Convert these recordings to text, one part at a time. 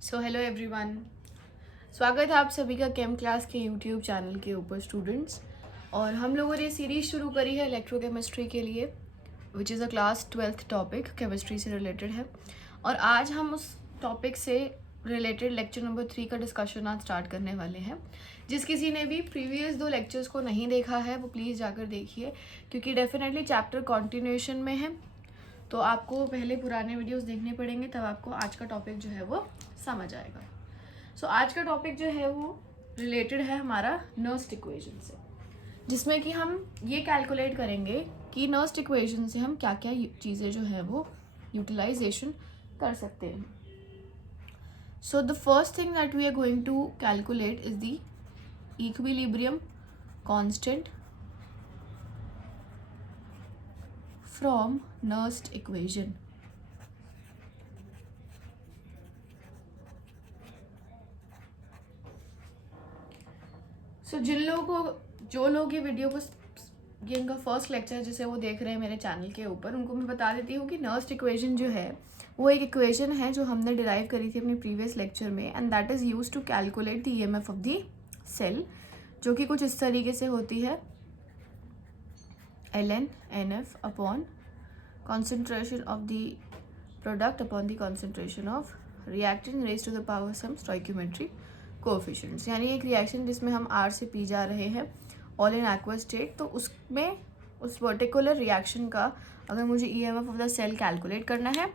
So hello everyone, स्वागत है आप सभी का केम क्लास के यूट्यूब चैनल के ऊपर स्टूडेंट्स। और हम लोगों ने सीरीज शुरू करी है इलेक्ट्रोकेमिस्ट्री के लिए, which is a class 12th topic, chemistry से रिलेटेड है। और आज हम उस टॉपिक से रिलेटेड लेक्चर नंबर 3 का डिस्कशन आज स्टार्ट करने वाले हैं। जिस किसी ने भी प्रीवियस 2 लेक्चर्स को नहीं देखा है वो प्लीज़ जाकर देखिए, क्योंकि डेफिनेटली चैप्टर कॉन्टिन्यूएशन में है, तो आपको पहले पुराने वीडियोस देखने पड़ेंगे, तब आपको आज का टॉपिक जो है वो समझ आएगा। सो आज का टॉपिक जो है वो रिलेटेड है हमारा नर्स्ट इक्वेशन से, जिसमें कि हम ये कैलकुलेट करेंगे कि नर्स्ट इक्वेशन से हम क्या क्या चीज़ें जो है वो यूटिलाइजेशन कर सकते हैं। So the first thing that we are going to calculate is the equilibrium constant from Nernst equation. So जो लोग ये वीडियो को, ये इनका फर्स्ट लेक्चर जिसे वो देख रहे हैं मेरे चैनल के ऊपर, उनको मैं बता देती हूँ कि नर्स्ट इक्वेशन जो है वो एक इक्वेशन है जो हमने डिराइव करी थी अपने प्रीवियस लेक्चर में, and that is use to calculate the EMF of the cell, जो कि कुछ इस तरीके से होती है ln nf upon concentration of the product upon the concentration of reactant raised to the power some stoichiometry coefficients। यानी एक रिएक्शन जिसमें हम R से P जा रहे हैं ऑल इन एक्वस स्टेट, तो उसमें उस पर्टिकुलर रिएक्शन का अगर मुझे EMF of the cell calculate करना है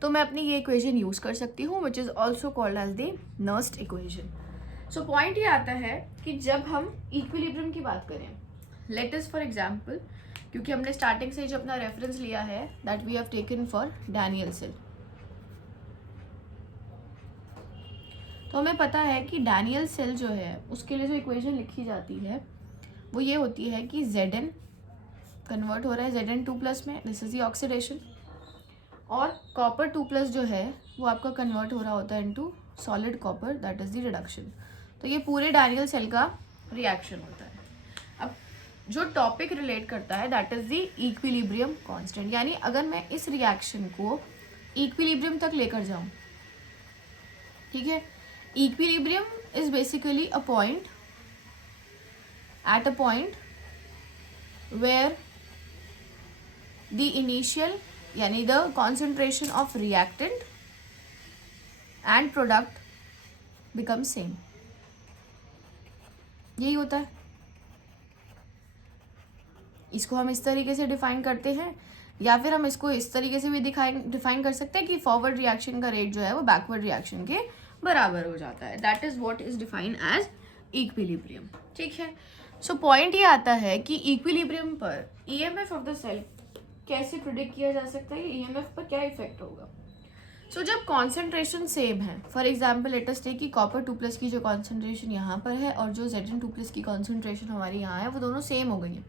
तो मैं अपनी ये इक्वेशन यूज़ कर सकती हूँ, which is also called as the Nernst equation. So point ये आता है कि जब हम इक्विलिब्रियम की बात करें, लेट अस फॉर एग्जाम्पल, क्योंकि हमने स्टार्टिंग से जो अपना रेफरेंस लिया है that we have taken for Daniell cell, तो हमें पता है कि डैनियल सेल जो है उसके लिए जो इक्वेशन लिखी जाती है वो ये होती है कि Zn कन्वर्ट हो रहा है Zn2+ में, दिस इज द ऑक्सीडेशन, और कॉपर 2+ जो है वो आपका कन्वर्ट हो रहा होता है into solid copper, that is the reduction. तो ये पूरे डैनियल सेल का रिएक्शन होता है। अब जो टॉपिक रिलेट करता है that is the equilibrium constant, यानी अगर मैं इस रिएक्शन को इक्विलिब्रियम तक लेकर जाऊं, ठीक है, equilibrium is basically a point at a point where the initial यानी the concentration of reactant and product becomes same, यही होता है। इसको हम इस तरीके से डिफाइन करते हैं, या फिर हम इसको इस तरीके से भी डिफाइन कर सकते हैं कि फॉरवर्ड रिएक्शन का रेट जो है वो बैकवर्ड रिएक्शन के बराबर हो जाता है। That is what is defined as equilibrium, ठीक है। सो पॉइंट ये आता है कि इक्विलिब्रियम पर ईएमएफ ऑफ द सेल कैसे प्रिडिक्ट किया जा सकता है, ईएमएफ पर क्या इफेक्ट होगा। सो जब कॉन्सेंट्रेशन सेम है, for example let us take कि कॉपर 2+ की जो कॉन्सेंट्रेशन यहाँ पर है और जो Zn2+ की कॉन्सेंट्रेशन हमारी यहाँ है वो दोनों सेम हो गई है,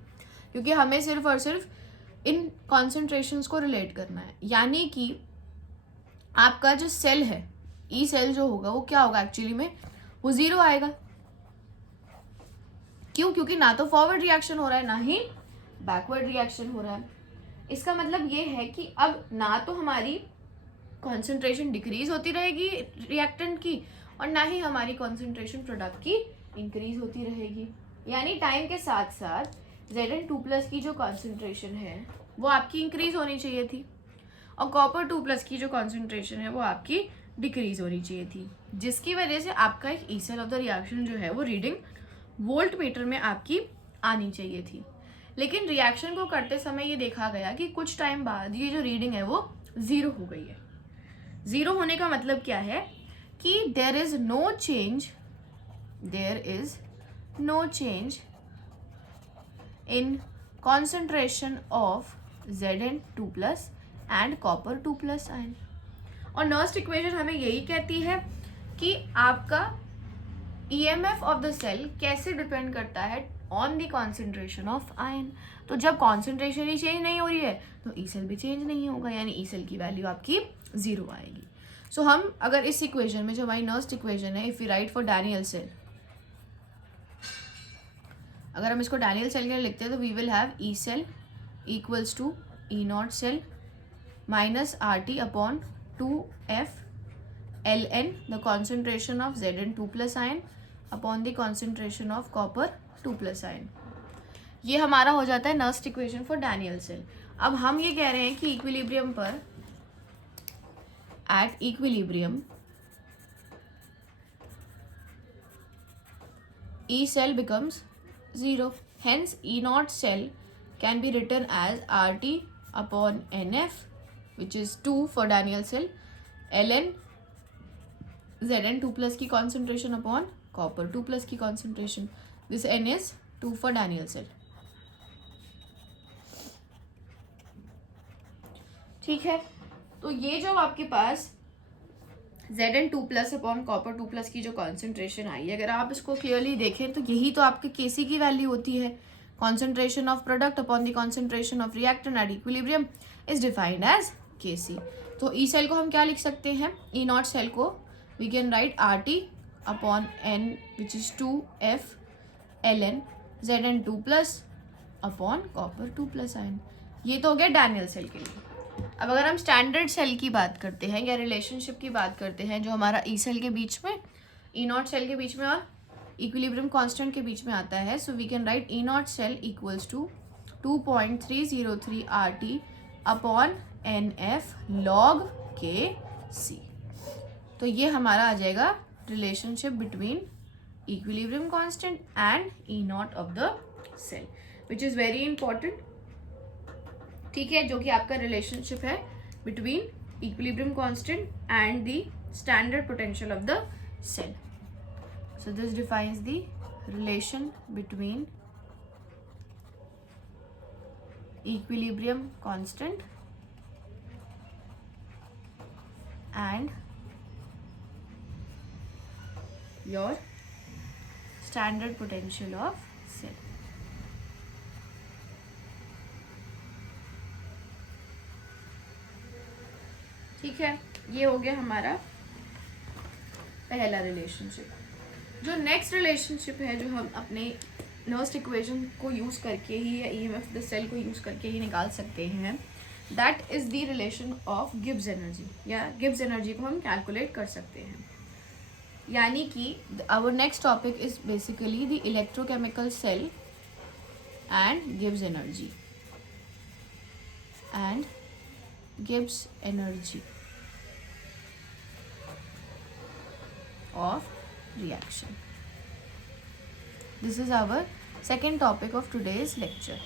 क्योंकि हमें सिर्फ और सिर्फ इन कॉन्सेंट्रेशंस को रिलेट करना है। यानी कि आपका जो सेल है, ई सेल जो होगा वो क्या होगा एक्चुअली में, वो 0 आएगा। क्यों? क्योंकि ना तो फॉरवर्ड रिएक्शन हो रहा है ना ही बैकवर्ड रिएक्शन हो रहा है। इसका मतलब ये है कि अब ना तो हमारी कॉन्सेंट्रेशन डिक्रीज होती रहेगी रिएक्टेंट की, और ना ही हमारी कॉन्सेंट्रेशन प्रोडक्ट की इंक्रीज होती रहेगी। यानी टाइम के साथ साथ Zn2+ की जो कॉन्सेंट्रेशन है वो आपकी इंक्रीज होनी चाहिए थी, और कॉपर 2+ की जो कॉन्सेंट्रेशन है वो आपकी डिक्रीज होनी चाहिए थी, जिसकी वजह से आपका एक E cell of the reaction जो है वो रीडिंग वोल्ट मीटर में आपकी आनी चाहिए थी। लेकिन रिएक्शन को करते समय ये देखा गया कि कुछ टाइम बाद ये जो रीडिंग है वो 0 हो गई है। 0 होने का मतलब क्या है कि there is no change in concentration of Zn2+ and copper 2+ ion. और नर्स्ट इक्वेशन हमें यही कहती है कि आपका ईएमएफ ऑफ द सेल कैसे डिपेंड करता है on the concentration of ion. तो जब कॉन्सेंट्रेशन ही चेंज नहीं हो रही है तो ई सेल भी चेंज नहीं होगा, यानी ई सेल की वैल्यू आपकी 0 आएगी। सो हम अगर इस इक्वेशन में जो हमारी नर्स्ट इक्वेशन है, if you write for Daniell cell, अगर हम इसको डैनियल सेल के लिए लिखते हैं तो we will have E cell equals to E naught cell minus RT upon 2F Ln the concentration of Zn2+ ion upon the concentration of copper 2+ ion. ये हमारा हो जाता है Nernst equation for Daniell cell. अब हम ये कह रहे हैं कि इक्विलिब्रियम पर, at equilibrium, E cell becomes 0. Hence E naught cell can be written as RT upon NF, which is 2 for Daniell cell, ln Zn2+ की concentration upon copper 2+ की concentration. This N is 2 for Daniell cell. ठीक है, तो ये जो आपके पास Zn2+ upon copper 2+ की जो कॉन्सेंट्रेशन आई है, अगर आप इसको क्लियरली देखें तो यही तो आपके Kc की वैल्यू होती है. Concentration of product upon the concentration of reactant at equilibrium is defined as Kc. तो ई सेल को हम क्या लिख सकते हैं? ई नॉट सेल को we can write RT upon N which is 2F ln Zn2+ upon copper 2+ ion. ये तो हो गया डैनियल सेल के लिए. अब अगर हम स्टैंडर्ड सेल की बात करते हैं या रिलेशनशिप की बात करते हैं जो हमारा ई सेल के बीच में, ई नॉट सेल के बीच में और इक्विलिब्रियम कांस्टेंट के बीच में आता है, so we can write E naught cell equals to 2.303 RT upon NF log Kc. तो ये हमारा आ जाएगा relationship between equilibrium constant and E naught of the cell, which is very important. ठीक है, जो कि आपका रिलेशनशिप है between equilibrium constant and the standard potential of the cell. So this defines the relation between equilibrium constant and your standard potential of cell. ठीक है, ये हो गया हमारा पहला रिलेशनशिप. जो नेक्स्ट रिलेशनशिप है जो हम अपने नर्स्ट इक्वेशन को यूज़ करके ही या EMF द सेल को यूज़ करके ही निकाल सकते हैं, that is the relation of Gibbs energy, या गिब्स एनर्जी को हम कैलकुलेट कर सकते हैं. यानी कि our next topic is basically the electrochemical cell and Gibbs energy of reaction. This is our second topic of today's lecture.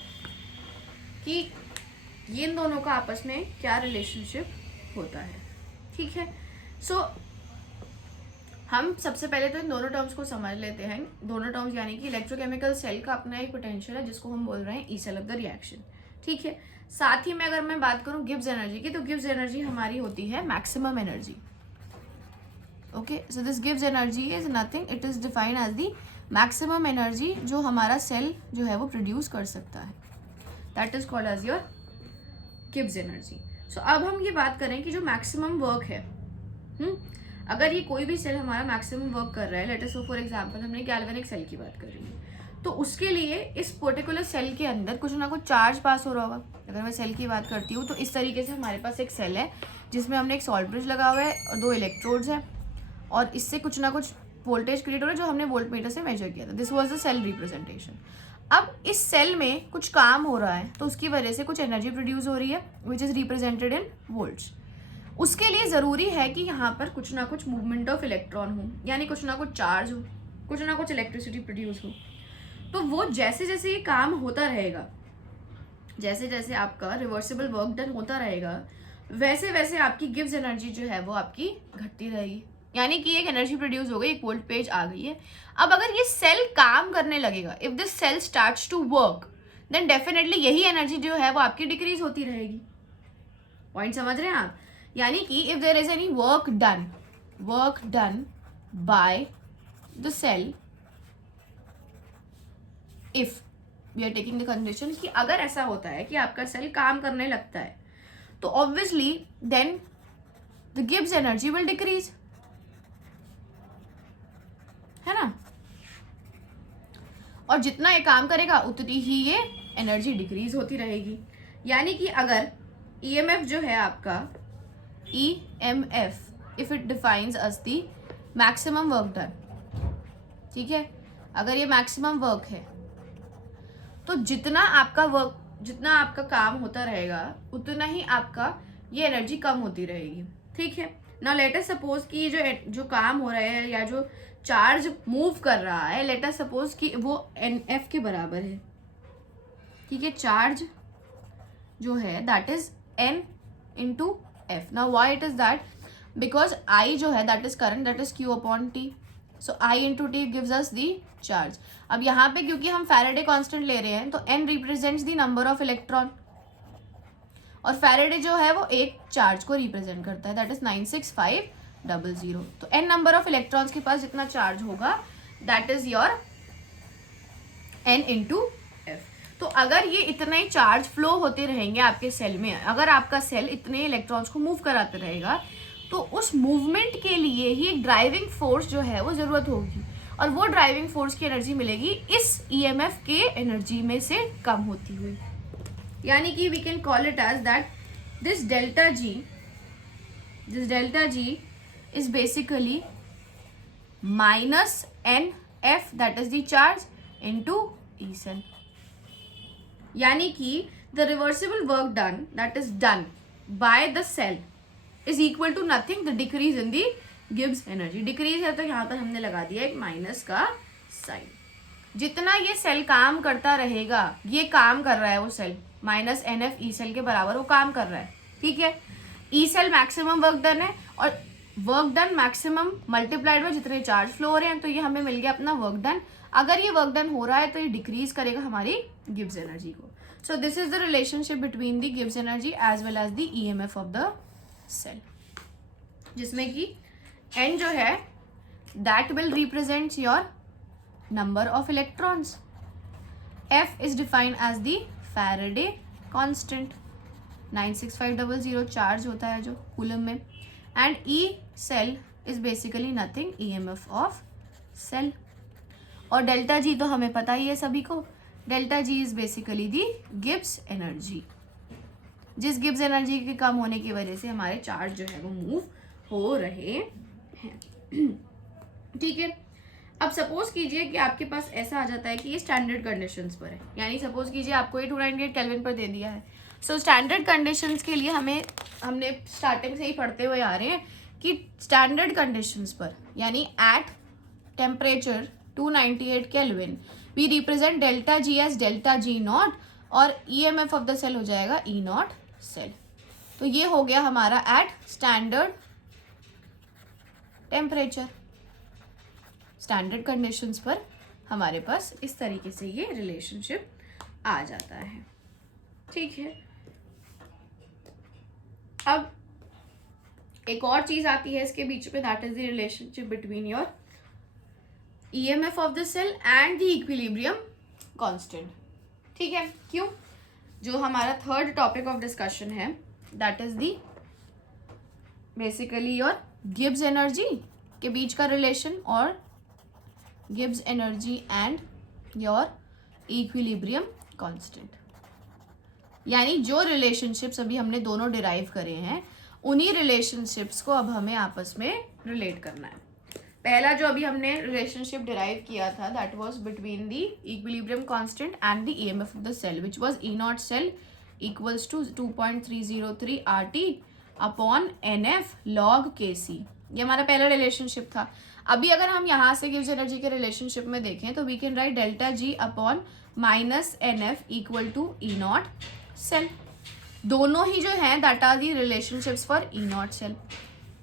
कि ये इन दोनों का आपस में क्या रिलेशनशिप होता है. ठीक है, सो हम सबसे पहले तो इन दोनों टर्म्स को समझ लेते हैं. दोनों टर्म्स यानी कि इलेक्ट्रोकेमिकल सेल का अपना एक पोटेंशियल है जिसको हम बोल रहे हैं E cell of the reaction. ठीक है, साथ ही में अगर मैं बात करूं गिब्स एनर्जी की, तो गिब्स एनर्जी हमारी होती है maximum energy. Okay, so this गिव्स energy is nothing, it is defined as the maximum energy जो हमारा सेल जो है वो प्रोड्यूस कर सकता है. That is called as your Gibbs energy. So अब हम ये बात करें कि जो मैक्सिमम वर्क है, अगर ये कोई भी सेल हमारा मैक्सिमम वर्क कर रहा है, let us so for example हमने गैल्वेनिक सेल की बात कर रही है, तो उसके लिए इस पर्टिकुलर सेल के अंदर कुछ ना कुछ चार्ज पास हो रहा होगा. अगर मैं सेल की बात करती हूँ तो इस तरीके से हमारे पास एक सेल है जिसमें हमने एक सॉल्ट ब्रिज लगा हुआ है और 2 इलेक्ट्रोड्स हैं और इससे कुछ ना कुछ वोल्टेज क्रिएट हो रहा है जो हमने वोल्टमीटर से मेजर किया था. This was the cell representation. अब इस सेल में कुछ काम हो रहा है तो उसकी वजह से कुछ एनर्जी प्रोड्यूस हो रही है which is represented in volts. उसके लिए ज़रूरी है कि यहाँ पर कुछ ना कुछ मूवमेंट ऑफ इलेक्ट्रॉन हो, यानी कुछ ना कुछ चार्ज हो, कुछ ना कुछ इलेक्ट्रिसिटी प्रोड्यूस हो. तो वो जैसे जैसे ये काम होता रहेगा, जैसे जैसे आपका रिवर्सिबल वर्क डन होता रहेगा, वैसे वैसे आपकी गिब्स एनर्जी जो है वो आपकी घटती रहेगी. यानी कि एक एनर्जी प्रोड्यूस हो गई, एक वोल्ट पेज आ गई है. अब अगर ये सेल काम करने लगेगा, if this cell starts to work, then definitely यही एनर्जी जो है वो आपकी डिक्रीज होती रहेगी. पॉइंट समझ रहे हैं आप? यानी कि if there is any work done by the cell, if we are taking the condition कि अगर ऐसा होता है कि आपका सेल काम करने लगता है, तो obviously then the Gibbs energy will decrease, है ना. और जितना ये काम करेगा उतनी ही ये एनर्जी डिक्रीज होती रहेगी. यानी कि अगर EMF जो है आपका EMF if it defines us the maximum work done. ठीक है, अगर ये मैक्सिमम वर्क है तो जितना आपका काम होता रहेगा उतना ही आपका ये एनर्जी कम होती रहेगी. ठीक है, नाउ लेट अस सपोज कि ये जो काम हो रहा है या जो चार्ज मूव कर रहा है, लेट अस सपोज कि वो NF के बराबर है. ठीक है, चार्ज जो है that is N into F. Now why it is that? Because I जो है that is current, that is Q upon T. So I into T gives us the charge. अब यहाँ पे क्योंकि हम फैराडे कांस्टेंट ले रहे हैं तो N represents the number of electron, और फैराडे जो है वो एक चार्ज को रिप्रेजेंट करता है, दैट इज 96500. तो N नंबर ऑफ इलेक्ट्रॉन्स के पास जितना चार्ज होगा that is your N into F. तो अगर ये इतने ही चार्ज फ्लो होते रहेंगे आपके सेल में, अगर आपका सेल इतने इलेक्ट्रॉन्स को मूव कराते रहेगा तो उस मूवमेंट के लिए ही एक ड्राइविंग फोर्स जो है वो ज़रूरत होगी, और वो ड्राइविंग फोर्स की एनर्जी मिलेगी इस EMF के एनर्जी में से कम होती हुई. यानी कि we can call it as that this delta G is basically minus NF that is the charge into E cell. यानी कि the reversible work done that is done by the cell is equal to nothing the decrease in the Gibbs energy. Decrease है तो यहाँ पर हमने लगा दिया एक माइनस का साइन. जितना ये सेल काम करता रहेगा, ये काम कर रहा है वो cell minus NF E cell के बराबर वो काम कर रहा है. ठीक है, E cell maximum work done है और वर्क डन मैक्सिमम मल्टीप्लाइड में जितने चार्ज फ्लो हो रहे हैं, तो ये हमें मिल गया अपना वर्क डन. अगर ये वर्क डन हो रहा है तो ये डिक्रीज करेगा हमारी गिब्स एनर्जी को. So this is the relationship between the Gibbs energy as well as the EMF of the cell, जिसमें कि N जो है that will represent your number of electrons. F is defined as the Faraday constant, 96500 charge होता है जो coulomb में, and E cell is basically nothing EMF of cell. और delta G तो हमें पता ही है सभी को, delta G is basically the Gibbs energy, जिस गिब्स एनर्जी के कम होने की वजह से हमारे चार्ज जो है वो मूव हो रहे हैं. ठीक है, अब सपोज कीजिए कि आपके पास ऐसा आ जाता है कि ये स्टैंडर्ड कंडीशंस पर है, यानी सपोज कीजिए आपको ये 298 केल्विन पर दे दिया है. सो स्टैंडर्ड कंडीशंस के लिए हमने स्टार्टिंग से ही पढ़ते हुए आ रहे हैं कि स्टैंडर्ड कंडीशंस पर यानी at temperature 298 kelvin we represent delta G as delta G naught, और EMF ऑफ द सेल हो जाएगा E नॉट सेल. तो ये हो गया हमारा at standard temperature. Standard conditions पर हमारे पास इस तरीके से ये रिलेशनशिप आ जाता है. ठीक है, अब एक और चीज आती है इसके बीच में, that is the relationship between your EMF of the cell and the equilibrium constant. ठीक है, क्यों? जो हमारा थर्ड टॉपिक ऑफ डिस्कशन है that is the basically your Gibbs energy के बीच का रिलेशन और Gibbs energy and your equilibrium constant. यानी जो रिलेशनशिप्स अभी हमने दोनों डिराइव करे हैं उन्हीं रिलेशनशिप्स को अब हमें आपस में रिलेट करना है. पहला जो अभी हमने रिलेशनशिप डिराइव किया था that was between the equilibrium constant and the EMF of the cell which was E naught cell equals to 2.303 RT upon NF log Kc. ये हमारा पहला रिलेशनशिप था. अभी अगर हम यहाँ से गिव्स एनर्जी के रिलेशनशिप में देखें तो we can write delta G upon minus NF equal to E naught cell. दोनों ही जो हैं that are the relationships for E naught cell.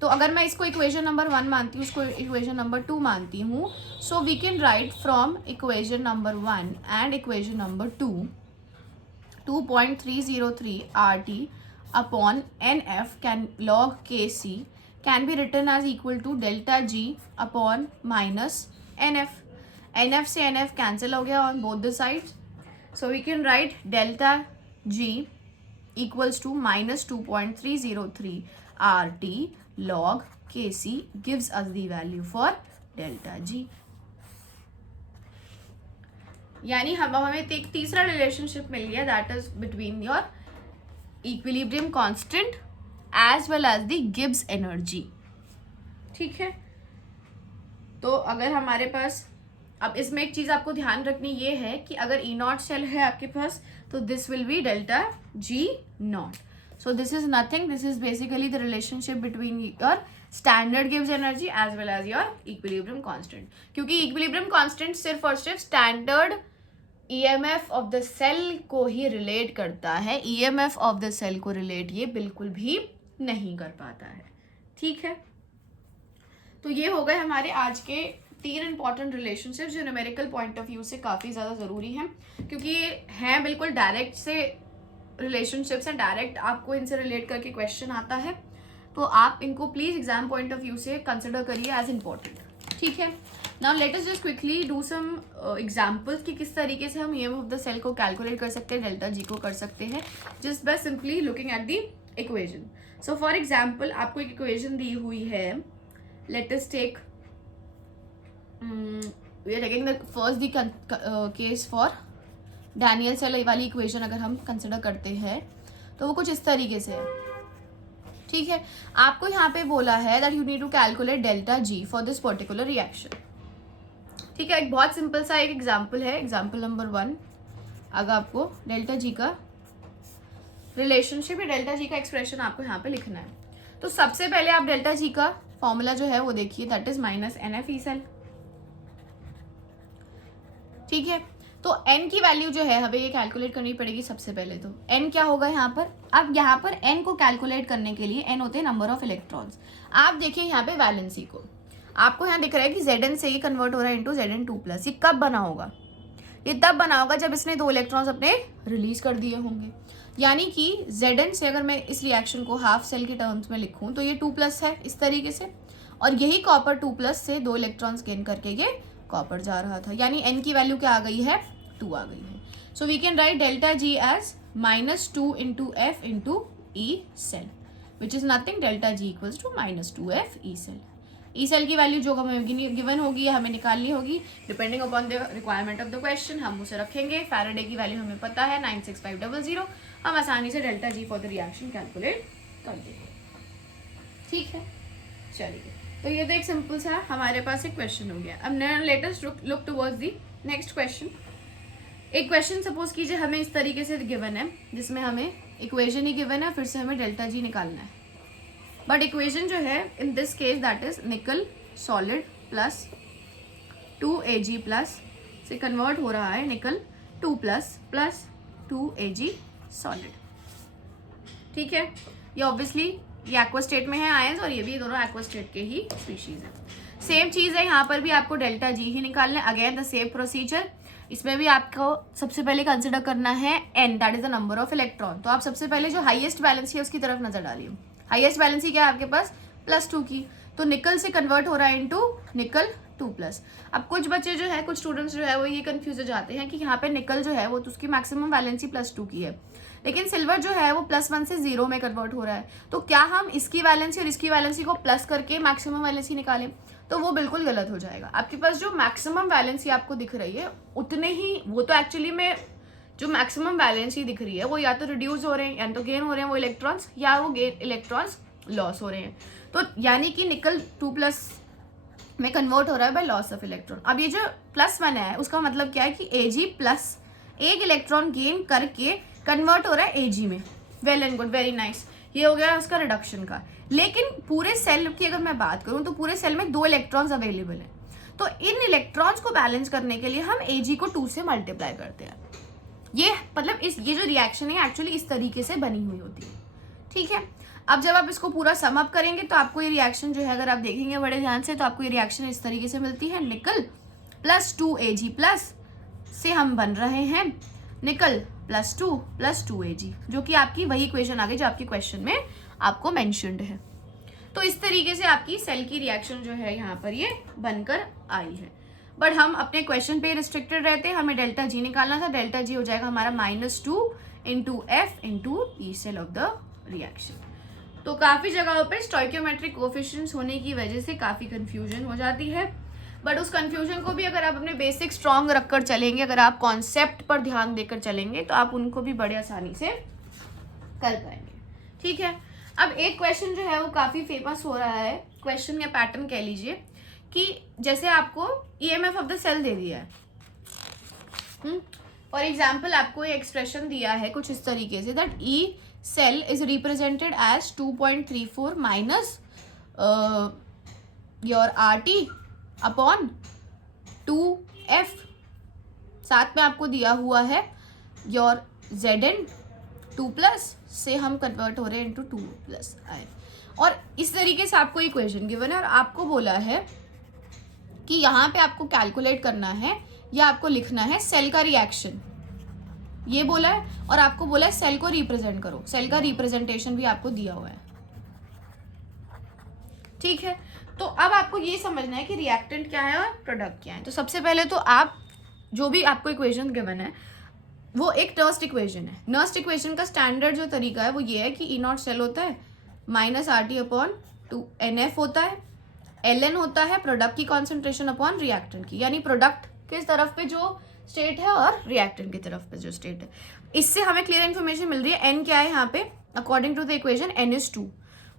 तो अगर मैं इसको इक्वेशन नंबर 1 मानती हूँ, उसको इक्वेशन नंबर 2 मानती हूँ, so we can write from equation number 1 and equation number 2 2.303 RT upon NF log Kc can be written as equal to delta G upon minus NF. NF से NF cancel हो गया on both the sides. So we can write delta G equals to minus 2.303 RT log Kc gives us the value for delta G. यानी हमें एक तीसरा relationship मिल गया that is between your equilibrium constant as well as the Gibbs energy. ठीक है, तो अगर हमारे पास, अब इसमें एक चीज आपको ध्यान रखनी ये है कि अगर ई नॉट सेल है आपके पास तो this will be delta G not. So this is nothing. This is basically the relationship between your standard gives energy as well as your equilibrium constant. क्योंकि equilibrium constant सिर्फ और सिर्फ standard EMF of the cell को ही relate करता है. EMF of the cell को relate ये बिल्कुल भी नहीं कर पाता है. ठीक है, तो ये हो गए हमारे आज के 3 इंपॉर्टेंट रिलेशनशिप जो न्यूमेरिकल पॉइंट ऑफ व्यू से काफ़ी ज़्यादा ज़रूरी हैं, क्योंकि ये हैं बिल्कुल डायरेक्ट से रिलेशनशिप्स हैं, डायरेक्ट आपको इनसे रिलेट करके क्वेश्चन आता है, तो आप इनको please exam point of view से कंसिडर करिए एज इम्पोर्टेंट. ठीक है, now let us just quickly do some examples कि किस तरीके से हम ईएमएफ ऑफ द सेल को कैलकुलेट कर सकते हैं, डेल्टा जी को कर सकते हैं, just by simply looking at the equation. So for example आपको एक इक्वेशन दी हुई है. Let us take we are taking the first the case for Daniell cell वाली इक्वेशन अगर हम कंसिडर करते हैं तो वो कुछ इस तरीके से है. ठीक है, आपको यहाँ पे बोला है that you need to calculate delta G for this particular reaction. ठीक है, एक बहुत सिंपल सा एक एग्जांपल है, एग्जांपल नंबर 1. अगर आपको डेल्टा जी का रिलेशनशिप या डेल्टा जी का एक्सप्रेशन आपको यहाँ पे लिखना है, तो सबसे पहले आप डेल्टा जी का फॉर्मूला जो है वो देखिए, that is minus N F E cell. ठीक है, तो n की वैल्यू जो है हमें ये कैलकुलेट करनी पड़ेगी. सबसे पहले तो n क्या होगा यहाँ पर, अब यहाँ पर n को कैलकुलेट करने के लिए n होते हैं नंबर ऑफ इलेक्ट्रॉन्स. आप देखिए यहाँ पे वैलेंसी को, आपको यहाँ दिख रहा है कि Zn से ये कन्वर्ट हो रहा है इनटू Zn2+. ये कब बना होगा, ये तब बना होगा जब इसने 2 इलेक्ट्रॉन्स अपने रिलीज कर दिए होंगे. यानी कि Zn से अगर मैं इस रिएक्शन को हाफ सेल के टर्म्स में लिखूँ तो ये 2+ है इस तरीके से, और यही कॉपर 2+ से 2 इलेक्ट्रॉन्स गेन करके ये कॉपर जा रहा था. यानी n की वैल्यू क्या आ गई है, 2 आ गई है. So we can write delta G as -2 into F into E cell, which is nothing. Delta G equals to -2f E cell. E cell की वैल्यू जो हमें गिवन होगी या हमें निकालनी होगी depending upon the requirement of the question, हम उसे रखेंगे. फैराडे की वैल्यू हमें पता है 96500. हम आसानी से delta G for the reaction calculate कर देंगे. ठीक है, चलिए, तो ये तो एक सिंपल सा हमारे पास एक क्वेश्चन हो गया. अब let us look towards the next question. एक क्वेश्चन सपोज कीजिए हमें इस तरीके से गिवन है, जिसमें हमें इक्वेशन ही गिवन है, फिर से हमें डेल्टा जी निकालना है. बट इक्वेशन जो है in this case that is निकल सॉलिड प्लस 2Ag प्लस से कन्वर्ट हो रहा है निकल 2+ प्लस 2Ag सॉलिड. ठीक है, ये ऑब्वियसली ये एक्वा स्टेट में है आयंस, और ये भी दोनों एक्वा स्टेट के ही स्पीशीज है. सेम चीज़ है यहाँ पर भी, आपको डेल्टा जी ही निकालना है. Again the same procedure. इसमें भी आपको सबसे पहले कंसिडर करना है n, that is the number of electron. तो आप सबसे पहले जो हाईएस्ट वैलेंसी है उसकी तरफ नजर डालिए. हाईएस्ट वैलेंसी क्या है आपके पास, +2 की, तो निकल से कन्वर्ट हो रहा है इनटू निकल 2+. अब कुछ बच्चे जो है, कुछ स्टूडेंट्स जो है वो ये कंफ्यूज हो जाते हैं कि यहाँ पे निकल जो है वो तो उसकी मैक्सिमम वैलेंसी +2 की है, लेकिन सिल्वर जो है वो +1 से 0 में कन्वर्ट हो रहा है. तो क्या हम इसकी वैलेंसी और इसकी वैलेंसी को प्लस करके मैक्सिमम वैलेंसी निकालें, तो वो बिल्कुल गलत हो जाएगा. आपके पास जो मैक्सिमम वैलेंसी आपको दिख रही है उतने ही, वो तो एक्चुअली में जो मैक्सिमम वैलेंसी दिख रही है वो या तो रिड्यूस हो रहे हैं या तो गेन हो रहे हैं वो इलेक्ट्रॉन्स, या वो इलेक्ट्रॉन्स लॉस हो रहे हैं. तो यानी कि निकल 2+ में कन्वर्ट हो रहा है बाय लॉस ऑफ इलेक्ट्रॉन. अब ये जो +1 है उसका मतलब क्या है कि Ag+ एक इलेक्ट्रॉन गेन करके कन्वर्ट हो रहा है Ag में. Well and good, very nice. ये हो गया उसका रिडक्शन का. लेकिन पूरे सेल की अगर मैं बात करूं तो पूरे सेल में 2 इलेक्ट्रॉन्स अवेलेबल हैं. तो इन इलेक्ट्रॉन्स को बैलेंस करने के लिए हम Ag को 2 से मल्टीप्लाई करते हैं. ये मतलब ये जो रिएक्शन है एक्चुअली इस तरीके से बनी हुई होती है. ठीक है, अब जब आप इसको पूरा सम अप करेंगे तो आपको ये रिएक्शन जो है, अगर आप देखेंगे बड़े ध्यान से, तो आपको ये रिएक्शन इस तरीके से मिलती है. निकल +2Ag+ से हम बन रहे हैं निकल +2 + 2Ag, जो कि आपकी वही इक्वेशन आ गई जो आपकी क्वेश्चन में आपको मेंशन्ड है. तो इस तरीके से आपकी सेल की रिएक्शन जो है यहाँ पर ये बनकर आई है. बट हम अपने क्वेश्चन पे रिस्ट्रिक्टेड रहते हैं, हमें डेल्टा जी निकालना था. डेल्टा जी हो जाएगा हमारा -2 into F into E cell of the reaction. तो काफ़ी जगहों पे स्टोइकियोमेट्रिक कोएफिशिएंट्स होने की वजह से काफ़ी कंफ्यूजन हो जाती है. बट उस कंफ्यूजन को भी अगर आप अपने बेसिक स्ट्रॉन्ग रखकर चलेंगे, अगर आप कॉन्सेप्ट पर ध्यान देकर चलेंगे, तो आप उनको भी बड़े आसानी से कर पाएंगे. ठीक है, अब एक क्वेश्चन जो है वो काफ़ी फेमस हो रहा है क्वेश्चन या पैटर्न कह लीजिए कि जैसे आपको ईएमएफ ऑफ द सेल दे दिया है, फॉर एग्जाम्पल आपको ये एक्सप्रेशन दिया है कुछ इस तरीके से that E cell is represented as 2.34 minus your RT upon 2F, साथ में आपको दिया हुआ है योर Zn 2+ से हम कन्वर्ट हो रहे हैं इनटू 2+ आए, और इस तरीके से आपको इक्वेशन गिवन है और आपको बोला है कि यहाँ पे आपको कैलकुलेट करना है या आपको लिखना है सेल का रिएक्शन, ये बोला है, और आपको बोला है सेल को रिप्रेजेंट करो, सेल का रिप्रेजेंटेशन भी आपको दिया हुआ है, ठीक है। तो अब आपको ये समझना है कि रिएक्टेंट क्या है और प्रोडक्ट क्या है। तो सबसे पहले तो आप जो भी आपको इक्वेशन गिवन है वो एक नर्स्ट इक्वेशन है। नर्स्ट इक्वेशन का स्टैंडर्ड जो तरीका है वो ये है कि E0 सेल होता है माइनस RT अपॉन 2NF होता है, Ln होता है प्रोडक्ट की कॉन्सेंट्रेशन अपॉन रिएक्टेंट की, यानी प्रोडक्ट किस तरफ पे जो स्टेट है और रिएक्टेंट की तरफ पे जो स्टेट है। इससे हमें क्लियर इन्फॉर्मेशन मिल रही है। N क्या है यहाँ पे, according to the equation N is 2,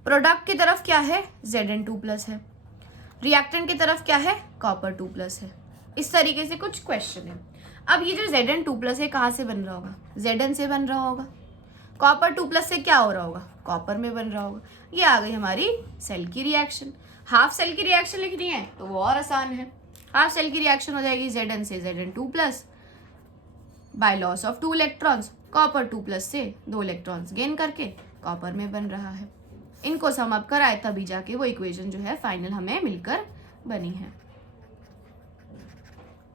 product की तरफ क्या है Zn 2+ है, रिएक्टेंट की तरफ क्या है कॉपर 2+ है। इस तरीके से कुछ क्वेश्चन है। अब ये जो Zn 2+ है कहाँ से बन रहा होगा, Zn से बन रहा होगा, कॉपर 2+ से क्या हो रहा होगा, कॉपर में बन रहा होगा। ये आ गई हमारी सेल की रिएक्शन। हाफ सेल की रिएक्शन लिखनी है तो वो और आसान है, हाफ सेल की रिएक्शन हो जाएगी Zn से Zn 2+ by loss of 2 electrons, copper 2+ से 2 इलेक्ट्रॉन्स गेन करके कॉपर में बन रहा है। इनको सम अप कराए तभी जाके वो इक्वेशन जो है फाइनल हमें मिलकर बनी है,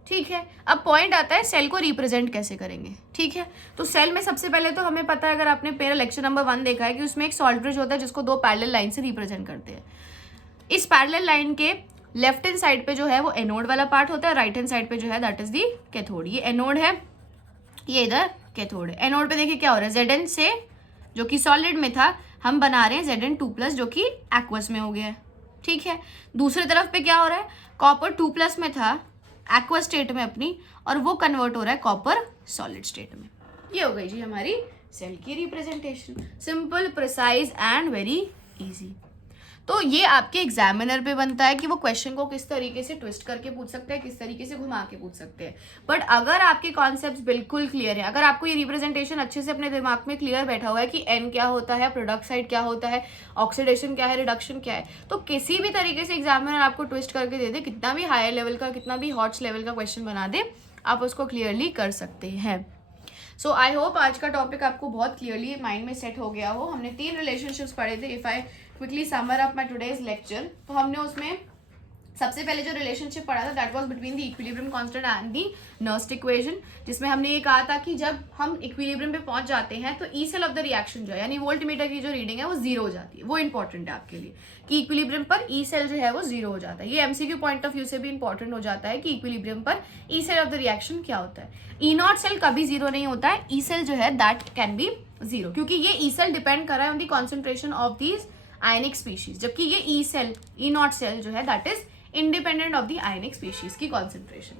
ठीक है। अब पॉइंट आता है सेल को रिप्रेजेंट कैसे करेंगे, ठीक है। तो सेल में सबसे पहले तो हमें पता है, अगर आपने मेरा लेक्चर नंबर 1 देखा है कि उसमें एक सॉल्ट ब्रिज होता है जिसको 2 पैरेलल लाइन से रिप्रेजेंट करते हैं। इस पैरेलल लाइन के लेफ्ट हैंड साइड पे जो है वो एनोड वाला पार्ट होता है, राइट हैंड साइड पे जो है दैट इज दी कैथोड। ये एनोड है, ये इधर कैथोड है। एनोड पे देखिए क्या हो रहा है, Zn से जो कि सॉलिड में था हम बना रहे हैं Zn 2+ जो कि एक्वस में हो गया है, ठीक है। दूसरी तरफ पे क्या हो रहा है, कॉपर 2+ में था एक्वस स्टेट में अपनी, और वो कन्वर्ट हो रहा है कॉपर सॉलिड स्टेट में। ये हो गई जी हमारी सेल की representation, simple, precise and very easy. तो ये आपके एग्जामिनर पे बनता है कि वो क्वेश्चन को किस तरीके से ट्विस्ट करके पूछ सकते हैं, किस तरीके से घुमा के पूछ सकते हैं। बट अगर आपके कॉन्सेप्ट्स बिल्कुल क्लियर है, अगर आपको ये रिप्रेजेंटेशन अच्छे से अपने दिमाग में क्लियर बैठा हुआ है कि N क्या होता है, प्रोडक्ट साइड क्या होता है, ऑक्सीडेशन क्या है, रिडक्शन क्या है, तो किसी भी तरीके से एग्जामिनर आपको ट्विस्ट करके दे दे, कितना भी हायर लेवल का, कितना भी हॉट्स लेवल का क्वेश्चन बना दे, आप उसको क्लियरली कर सकते हैं। सो आई होप आज का टॉपिक आपको बहुत क्लियरली माइंड में सेट हो गया हो। हमने 3 रिलेशनशिप्स पढ़े थे। If I quickly summer up my today's lecture, तो हमने उसमें सबसे पहले जो रिलेशनशिप पढ़ा था that was between the equilibrium constant and the Nernst equation, जिसमें हमने ये कहा था कि जब हम इक्विलिब्रियम पे पहुंच जाते हैं तो E cell of the reaction जो है, यानी वोल्टमीटर की जो रीडिंग है वो 0 हो जाती है। वो इंपॉर्टेंट है आपके लिए कि इक्विलिब्रियम पर ई सेल जो है वो 0 हो जाता है। ये एमसीक्यू पॉइंट ऑफ व्यू से भी इंपॉर्टेंट हो जाता है कि इक्विलिब्रियम पर E cell of the reaction क्या होता है। E0 सेल कभी 0 नहीं होता है, ई सेल जो है दैट कैन बी 0, क्योंकि ये ई सेल डिपेंड कर रहा है on the concentration of these ionic species, जबकि ये ई सेल E0 सेल जो है that is independent of the ionic species की कॉन्सेंट्रेशन।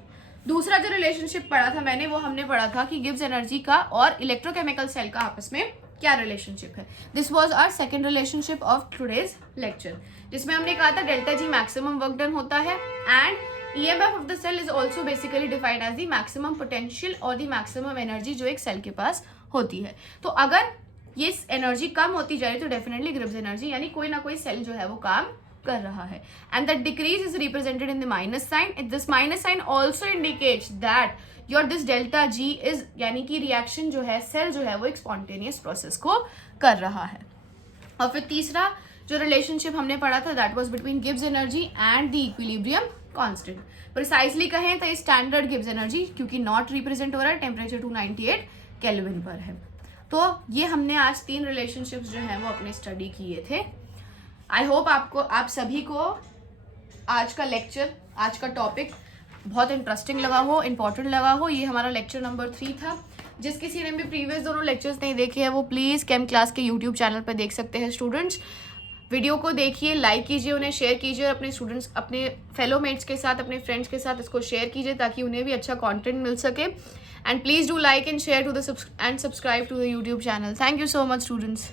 दूसरा जो रिलेशनशिप पढ़ा था मैंने, वो हमने पढ़ा था कि गिब्स एनर्जी का और इलेक्ट्रोकेमिकल सेल का आपस में क्या रिलेशनशिप है। This was our second relationship of today's lecture, जिसमें हमने कहा था delta G maximum work done होता है and EMF of the cell is also basically defined as the maximum potential और the maximum energy जो एक सेल के पास होती है। तो अगर ये एनर्जी कम होती जाए तो डेफिनेटली गिब्स एनर्जी, यानी कोई ना कोई सेल जो है वो काम कर रहा है। And that decrease is represented in the minus sign. This minus sign also indicates that your this delta G is, यानी कि रिएक्शन जो है, सेल जो है वो एक स्पॉन्टेनियस प्रोसेस को कर रहा है। और फिर तीसरा जो रिलेशनशिप हमने पढ़ा था that was between Gibbs energy and the equilibrium constant. Precisely कहें तो स्टैंडर्ड गिब्स एनर्जी, क्योंकि नॉट रिप्रेजेंट हो रहा है, टेम्परेचर 298 केल्विन पर है। तो ये हमने आज 3 रिलेशनशिप्स जो हैं वो अपने स्टडी किए थे। आई होप आपको, आप सभी को आज का लेक्चर, आज का टॉपिक बहुत इंटरेस्टिंग लगा हो, इंपॉर्टेंट लगा हो। ये हमारा लेक्चर नंबर 3 था। जिस किसी ने भी प्रीवियस दोनों लेक्चर्स नहीं देखे हैं वो प्लीज़ केम क्लास के यूट्यूब चैनल पर देख सकते हैं। स्टूडेंट्स वीडियो को देखिए, लाइक कीजिए, उन्हें शेयर कीजिए और अपने स्टूडेंट्स, अपने फेलो मेट्स के साथ, अपने फ्रेंड्स के साथ इसको शेयर कीजिए ताकि उन्हें भी अच्छा कंटेंट मिल सके। And please do like and share to the and subscribe to the YouTube channel. Thank you so much students.